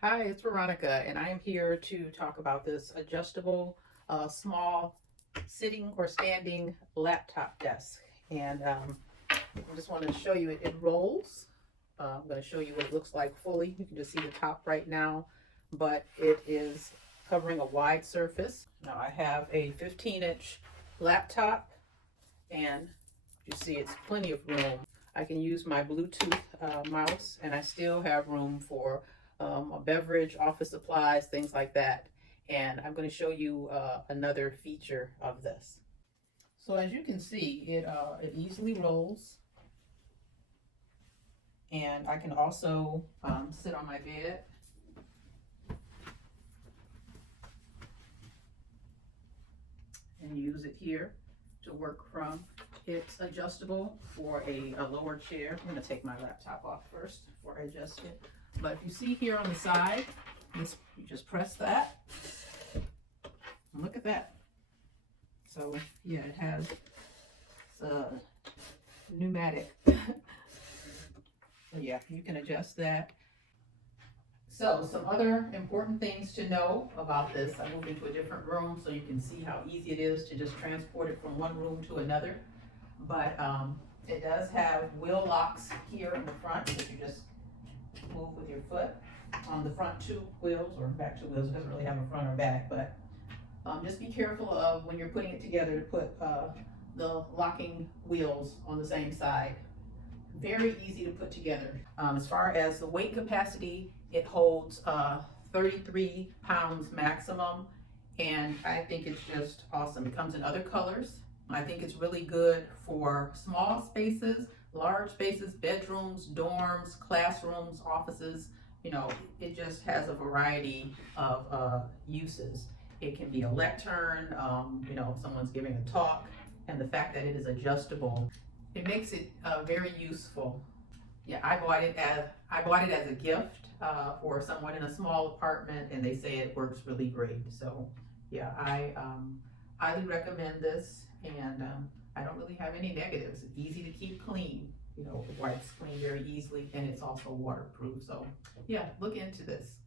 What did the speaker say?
Hi, it's Veronica, and I am here to talk about this adjustable, small sitting or standing laptop desk. And I just want to show you it rolls. I'm going to show you what it looks like fully. You can just see the top right now, but it is covering a wide surface. Now I have a 15-inch laptop, and you see it's plenty of room. I can use my Bluetooth mouse, and I still have room for a beverage, office supplies, things like that. And I'm going to show you another feature of this. So as you can see, it easily rolls, and I can also sit on my bed and use it here to work from. It's adjustable for a lower chair. I'm going to take my laptop off first before I adjust it. But if you see here on the side, you just press that. And look at that. So yeah, it has pneumatic. So yeah, you can adjust that. So some other important things to know about this. I moved into a different room so you can see how easy it is to just transport it from one room to another. But it does have wheel locks here in the front that you just move with your foot. On the front two wheels or back two wheels, it doesn't really have a front or back, but just be careful of when you're putting it together to put the locking wheels on the same side. Very easy to put together. As far as the weight capacity, it holds 33 pounds maximum, and I think it's just awesome. It comes in other colors. I think it's really good for small spaces, large spaces, bedrooms, dorms, classrooms, offices. You know, it just has a variety of uses. It can be a lectern, you know, if someone's giving a talk, and the fact that it is adjustable, it makes it very useful. Yeah, I bought it as a gift for someone in a small apartment, and they say it works really great. So yeah, I highly recommend this, and I don't really have any negatives. It's easy to keep clean. You know, it wipes clean very easily, and it's also waterproof. So yeah, look into this.